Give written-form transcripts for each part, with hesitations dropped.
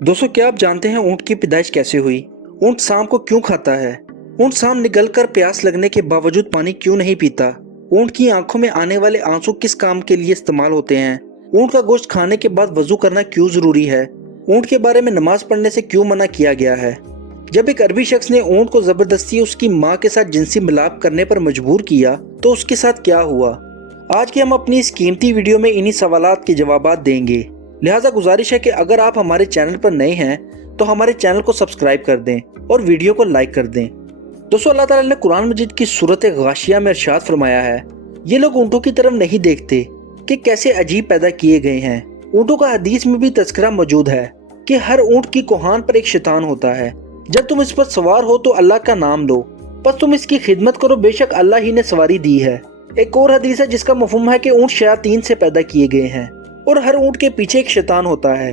दोस्तों, क्या आप जानते हैं ऊंट की पैदाइश कैसे हुई? ऊंट शाम को क्यों खाता है? ऊंट शाम निगलकर प्यास लगने के बावजूद पानी क्यों नहीं पीता? ऊंट की आंखों में आने वाले आंसू किस काम के लिए इस्तेमाल होते हैं? ऊंट का गोश्त खाने के बाद वजू करना क्यों जरूरी है? ऊंट के बारे में नमाज पढ़ने से क्यों मना किया गया है? जब एक अरबी शख्स ने ऊंट को जबरदस्ती उसकी माँ के साथ जिनसी मिलाप करने पर मजबूर किया तो उसके साथ क्या हुआ? आज की हम अपनी इस कीमती वीडियो में इन्हीं सवालात के जवाबात देंगे। लिहाजा गुजारिश है कि अगर आप हमारे चैनल पर नए हैं तो हमारे चैनल को सब्सक्राइब कर दें और वीडियो को लाइक कर दें। दोस्तों, अल्लाह ताला ने कुरान मजीद की सूरत गाशिया में इरशाद फरमाया है, ये लोग ऊँटों की तरफ नहीं देखते कि कैसे अजीब पैदा किए गए हैं। ऊँटों का हदीस में भी तज़किरा मौजूद है कि हर ऊँट की कोहान पर एक शैतान होता है। जब तुम इस पर सवार हो तो अल्लाह का नाम लो, बस तुम इसकी खिदमत करो, बेशक अल्लाह ही ने सवारी दी है। एक और हदीस है जिसका मफहूम है कि ऊँट शयातीन से पैदा किए गए हैं और हर ऊँट के पीछे एक शैतान होता है।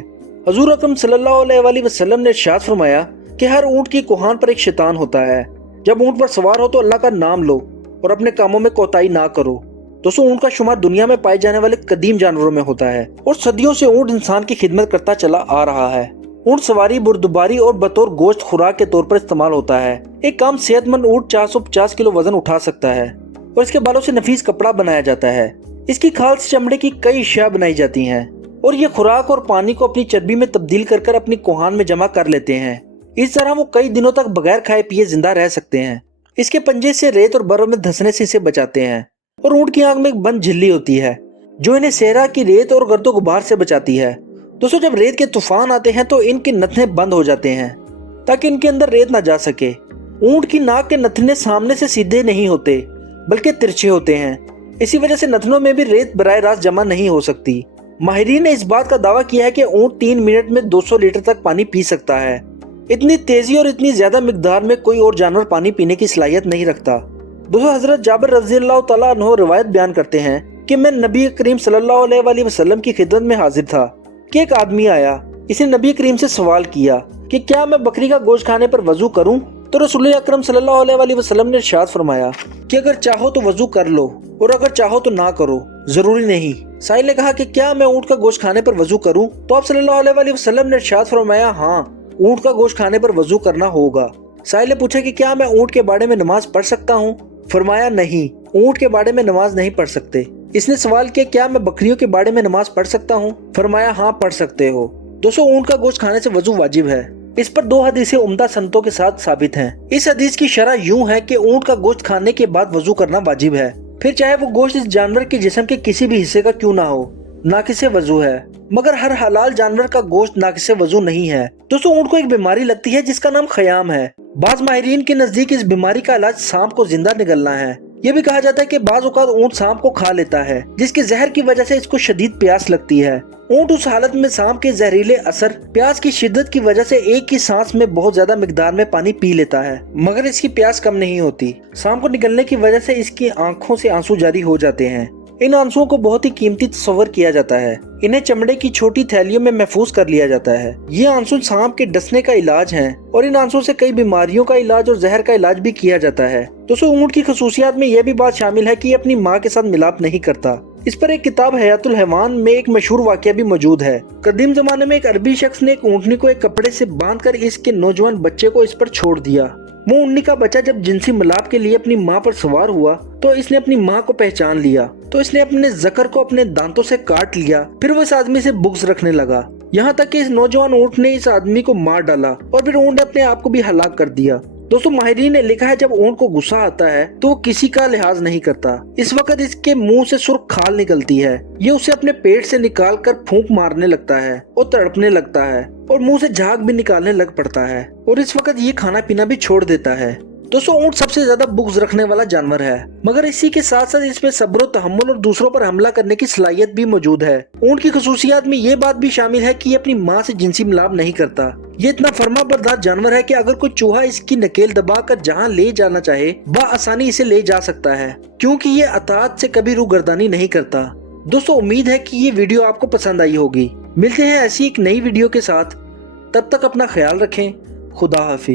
हजूर अकरम सल्लल्लाहु अलैहि वसल्लम ने इरशाद फरमाया कि हर ऊँट की कोहान पर एक शैतान होता है। जब ऊँट पर सवार हो तो अल्लाह का नाम लो और अपने कामों में कोताही ना करो। दोस्तों, ऊँट का शुमार दुनिया में पाए जाने वाले कदीम जानवरों में होता है और सदियों से ऊँट इंसान की खिदमत करता चला आ रहा है। ऊँट सवारी, बुर्दबारी और बतौर गोश्त खुराक के तौर पर इस्तेमाल होता है। एक काम सेहतमंद ऊँट 450 किलो वजन उठा सकता है और इसके बालों से नफीस कपड़ा बनाया जाता है। इसकी खाल से चमड़े की कई अशिया बनाई जाती हैं और ये खुराक और पानी को अपनी चर्बी में तब्दील कर अपनी कोहान में जमा कर लेते हैं। इस तरह वो कई दिनों तक बगैर खाए पिए जिंदा रह सकते हैं। इसके पंजे से रेत और बर्फ में धंसने से इसे बचाते हैं। और ऊँट की आंख में एक बंद झिल्ली होती है जो इन्हें सहरा की रेत और गर्दो गुबार से बचाती है। दोस्तों, जब रेत के तूफान आते हैं तो इनके नथने बंद हो जाते हैं ताकि इनके अंदर रेत ना जा सके। ऊँट की नाक के नथने सामने से सीधे नहीं होते बल्कि तिरछे होते हैं। इसी वजह से नथनों में भी रेत बराह रास्त जमा नहीं हो सकती। माहिरीन ने इस बात का दावा किया है कि ऊँट 3 मिनट में 200 लीटर तक पानी पी सकता है। इतनी तेजी और इतनी ज्यादा मिकदार में कोई और जानवर पानी पीने की सलाहियत नहीं रखता। दोस्तों, हजरत जाबिर रज़ी अल्लाह तआला अन्हु रिवायत बयान करते हैं कि मैं नबी करीम सल्लल्लाहु अलैहि वसल्लम की खिदमत में हाजिर था कि एक आदमी आया। इसने नबी करीम से सवाल किया कि क्या मैं बकरी का गोश्त खाने पर वजू करूं? तो रसूल अकरम सल्लल्लाहु अलैहि वसल्लम ने इरशाद फरमाया कि अगर चाहो तो वजू कर लो और अगर चाहो तो ना करो, जरूरी नहीं। साहिल ने कहा कि क्या मैं ऊँट का गोश्त खाने पर वजू करूं? तो आप सल्लल्लाहु अलैहि वसल्लम ने इरशाद फरमाया, हाँ, ऊँट का गोश्त खाने पर वजू करना होगा। साहिल ने पूछा कि क्या मैं ऊँट के बाड़े में नमाज पढ़ सकता हूँ? फरमाया, नहीं, ऊँट के बाड़े में नमाज नहीं पढ़ सकते। इसने सवाल किया, क्या मैं बकरियों के बाड़े में नमाज पढ़ सकता हूँ? फरमाया, हाँ, पढ़ सकते हो। दोस्तों, ऊँट का गोश्त खाने से वजू वाजिब है। इस पर 2 हदीसें उम्दा सनतों के साथ साबित हैं। इस हदीस की शरह यूं है कि ऊँट का गोश्त खाने के बाद वजू करना वाजिब है, फिर चाहे वो गोश्त इस जानवर के जिस्म के किसी भी हिस्से का क्यों ना हो। नाकिसे वजू है, मगर हर हलाल जानवर का गोश्त नाकिसे वजू नहीं है। दोस्तों, ऊँट को एक बीमारी लगती है जिसका नाम खयाम है। बाज माहिरीन के नजदीक इस बीमारी का इलाज सांप को जिंदा निगलना है। ये भी कहा जाता है कि बाज औकात ऊँट सांप को खा लेता है जिसके जहर की वजह से इसको शदीद प्यास लगती है। ऊँट उस हालत में सांप के जहरीले असर, प्यास की शिद्दत की वजह से एक ही सांस में बहुत ज्यादा मिकदार में पानी पी लेता है, मगर इसकी प्यास कम नहीं होती। सांप को निगलने की वजह से इसकी आंखों से आंसू जारी हो जाते हैं। इन आंसुओं को बहुत ही कीमती तस्वर किया जाता है। इन्हें चमड़े की छोटी थैलियों में महफूज कर लिया जाता है। ये आंसू सांप के डसने का इलाज हैं और इन आंसुओं से कई बीमारियों का इलाज और जहर का इलाज भी किया जाता है। दोस्तों, ऊँट की खसूसियात में यह भी बात शामिल है कि ये अपनी माँ के साथ मिलाप नहीं करता। इस पर एक किताब हयातुल हैवान में एक मशहूर वाकया भी मौजूद है। कदीम जमाने में एक अरबी शख्स ने एक ऊँटनी को एक कपड़े से बांधकर इसके नौजवान बच्चे को इस पर छोड़ दिया। वो ऊँटनी का बच्चा जब जिनसी मिलाप के लिए अपनी माँ पर सवार हुआ तो इसने अपनी माँ को पहचान लिया, तो इसने अपने जकर को अपने दांतों से काट लिया। फिर वो इस आदमी से बुग़्ज़ रखने लगा, यहाँ तक कि इस नौजवान ऊँट ने इस आदमी को मार डाला और फिर ऊँट ने अपने आप को भी हलाक कर दिया। दोस्तों, माहिरीन ने लिखा है जब ऊँट को गुस्सा आता है तो वो किसी का लिहाज नहीं करता। इस वक्त इसके मुंह से सुर्ख खाल निकलती है। ये उसे अपने पेट से निकाल कर फूंक मारने लगता है और तड़पने लगता है और मुंह से झाग भी निकालने लग पड़ता है और इस वक्त ये खाना पीना भी छोड़ देता है। दोस्तों, ऊँट सबसे ज्यादा बुग़्ज़ रखने वाला जानवर है, मगर इसी के साथ साथ इसमें सब्र और तहम्मुल और दूसरों पर हमला करने की सलाहियत भी मौजूद है। ऊँट की खसूसियात में ये बात भी शामिल है कि ये अपनी माँ से जिनसी मिलाप नहीं करता। ये इतना फर्माबरदार जानवर है कि अगर कोई चूहा इसकी नकेल दबाकर जहाँ ले जाना चाहे बआसानी इसे ले जा सकता है, क्योंकि ये अताअत से कभी रूगर्दानी नहीं करता। दोस्तों, उम्मीद है कि ये वीडियो आपको पसंद आई होगी। मिलते हैं ऐसी एक नई वीडियो के साथ, तब तक अपना ख्याल रखें। खुदा हाफिज।